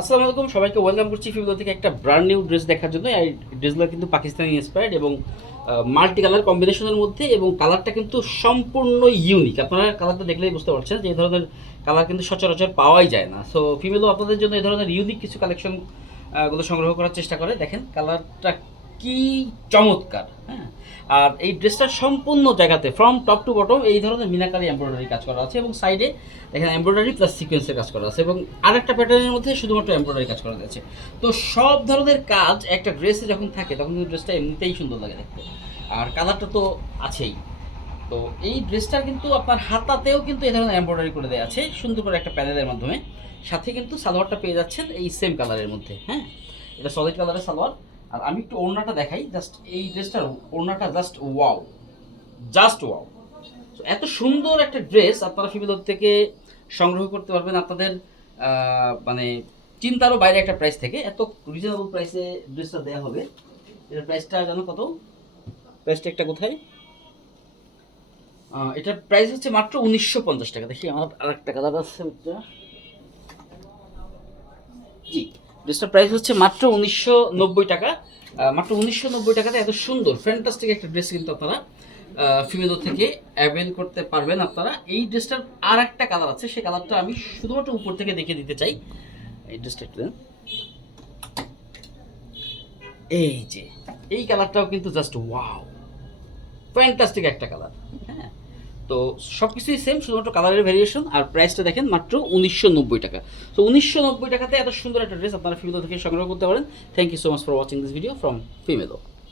আসসালামু আলাইকুম, সবাইকে ওয়েলকাম করছি ফিমেলো থেকে একটা ব্র্যান্ড নিউ ড্রেস দেখার জন্য। এই ড্রেসগুলো কিন্তু পাকিস্তানি ইন্সপায়ার্ড এবং মাল্টি কালার কম্বিনেশনের মধ্যে, এবং কালারটা কিন্তু সম্পূর্ণ ইউনিক। আপনারা কালারটা দেখলেই বুঝতে পারছেন যে এই ধরনের কালার কিন্তু সচরাচর পাওয়াই যায় না। সো ফিমেলও আপনাদের জন্য এই ধরনের ইউনিক কিছু কালেকশন গুলো সংগ্রহ করার চেষ্টা করে। দেখেন কালারটা কি চমৎকার, হ্যাঁ। আর এই ড্রেসটার সম্পূর্ণ জায়গাতে ফ্রম টপ টু বটম এই ধরনের মিনাকারি এমব্রয়ডারি কাজ করা আছে, এবং সাইডে দেখেন এমব্রয়ডারি প্লাস সিকোয়েন্সের কাজ করা আছে, এবং আরেকটা প্যাটার্নের মধ্যে শুধুমাত্র এমব্রয়ডারি কাজ করা আছে। তো সব ধরনের কাজ একটা ড্রেসে যখন থাকে তখন কিন্তু ড্রেসটা এমনিতেই সুন্দর লাগে দেখতে, আর কালারটা তো আছেই। তো এই ড্রেসটার কিন্তু আপনার হাতাতেও কিন্তু এই ধরনের এমব্রয়ডারি করে দেওয়া আছে সুন্দর করে একটা প্যানেলের মাধ্যমে। সাথে কিন্তু সালোয়ারটা পেয়ে যাচ্ছেন এই সেম কালারের মধ্যে, হ্যাঁ। এটা সলিড কালারের সালোয়ার। আর আমি একটু ওড়নাটা দেখাই, জাস্ট এই ড্রেসটার ওড়নাটা জাস্ট ওয়াও, জাস্ট ওয়াও। তো এত সুন্দর একটা ড্রেস আপনারা ফিমেল থেকে সংগ্রহ করতে পারবেন আপনাদের মানে চিন্তারও বাইরে একটা প্রাইস থেকে। এত রিজনেবল প্রাইসে ড্রেসটা দেওয়া হবে। এটার প্রাইসটা জানো কত? প্রাইসটা একটা কোথায়? এটার প্রাইস হচ্ছে মাত্র 1950 টাকা। দেখি আমার আর একটা কালার আছে ওটা। জি, ড্রেসটার প্রাইস হচ্ছে মাত্র 1990 টাকা। মাত্র 1990 টাকাতে এত সুন্দর ফ্যান্টাস্টিক একটা ড্রেস কিন্তু আপনারা ফিমেলো থেকে অ্যাভেল করতে পারবেন। আপনারা এই ড্রেসটার আর একটা কালার আছে, সেই কালারটা আমি শুধুমাত্র উপর থেকে দেখিয়ে দিতে চাই। এই ড্রেসটা একটু দেন। এই যে এই কালারটাও কিন্তু জাস্ট ওয়াও, ফ্যান্টাস্টিক একটা কালার, হ্যাঁ। তো সব কিছুই সেম, শুধুমাত্র কালারের ভেরিয়েশন। আর প্রাইসটা দেখেন মাত্র 1990 টাকা। তো 1990 টাকাতে এত সুন্দর একটা ড্রেস আপনারা ফিমেলো থেকে সংগ্রহ করতে পারেন। Thank you so much for watching this video from ফিমেলো।